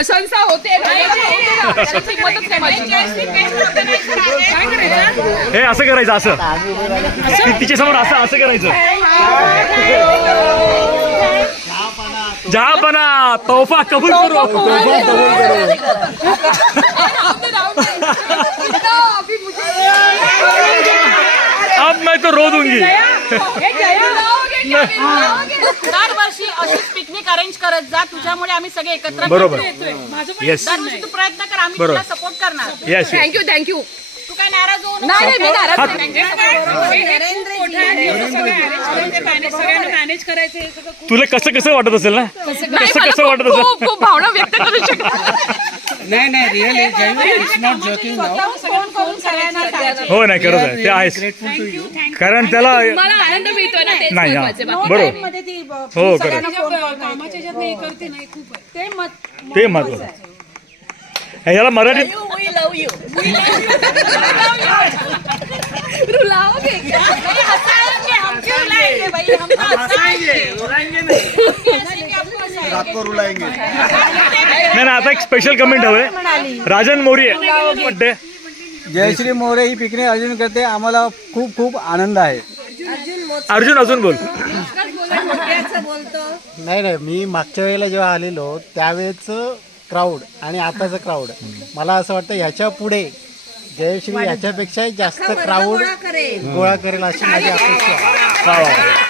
प्रशंसा होते? हे असं करायचं असं. तिच्या समोर असं असं करायचं. जहापना तोफा कबूल करू. अब मैं तो रो दूंगी। हे? दरवर्षी अशीच पिकनिक अरेंज करत जा. तुझ्यामुळे आम्ही सगळे एकत्र बरोबर. येस दरवर्षी तू प्रयत्न कर आम्ही बरोबर. तुला सपोर्ट करणार. येस थँक्यू थँक्यू तू काय नाराज होऊ. नाही नाही, मी नाराज. नाही. मॅनेज करायचं हे सगळं तुला कसं कसं वाटत असेल ना? नाही, कसं मला कसं खूप- वाटत असेल? खूप खूप भावना व्यक्त करू शकत. नाही नाही really Jayvi it's not joking now phone करून सगळ्यांना सांगायचं. हो नाही खरंच आहे. ते आहेच. ग्रेटफुल टू यू कारण त्याला मला आनंद मिळतोय ना तेच नाही हा. महत्त्वाचे बाकी बरोबर. मध्ये ती ब- हो खरं फोन कामाच्या ह्याच्यात नाही करते नाही खूप आहे. ते मत ते महत्वाचं आहे. ह्याला मराठीत रुलावोगे क्या? नहीं, हंसाएंगे, हम क्यों रुलाएंगे. भाई? हम तो हंसाएंगे। हंसेंगे, हमको हंसाएंगे। नाही ना आता एक स्पेशल कमेंट हवंय राजन मोरी. वाटते जयश्री मोरे ही पिकनिक आयोजन करते. आम्हाला खूप खूप आनंद आहे. अर्जुन अजून बोल. नाही नाही मी मागच्या वेळेला जेव्हा आलेलो त्यावेळेचं क्राऊड आणि आताचं क्राऊड मला असं वाटतं ह्याच्या पुढे जयश्री याच्यापेक्षा जास्त क्राऊड गोळा करेल. अशी माझी अपेक्षा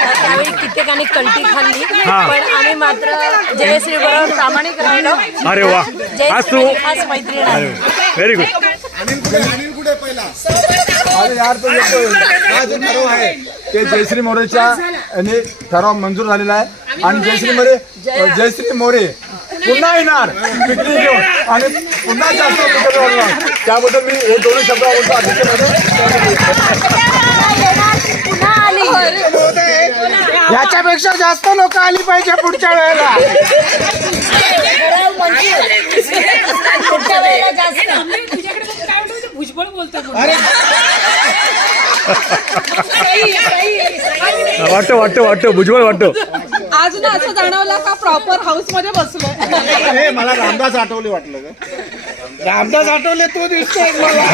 त्यावेळी कित्येकांनी कल्टी खाल्ली हा. पण आम्ही मात्र जयश्री बरोबर प्रामाणिक राहिलो. अरे वा. आज तू ही खास मैत्रीण आहे. व्हेरी गुड अरे यार तो येतोय. हा जो ठराव आहे ते जयश्री मोरेच्या ठराव मंजूर झालेला आहे. आणि जयश्री मोरे जयश्री मोरे पुन्हा येणार. पिकनिक घेऊन. आणि पुन्हा जास्त पिकनिक. त्याबद्दल मी हे दोन्ही शब्द बोलतो अध्यक्षांमध्ये. पुन्हा आली. ह्याच्यापेक्षा जास्त लोक आली पाहिजे पुढच्या वेळेला. ठराव मंजूर. पुढच्या वेळेला जास्त. तुझ्याकडे बघ काय म्हणतो ते भुजबळ बोलतो वाटतं वाटतं वाटतं भुजबळ वाटतं. आज ना असं जाणवलं का प्रॉपर हाऊसमध्ये बसलो? हे मला रामदास आठवले वाटलं ग. रामदास आठवले तो दिसतोय मला.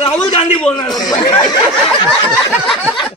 राहुल गांधी बोलणार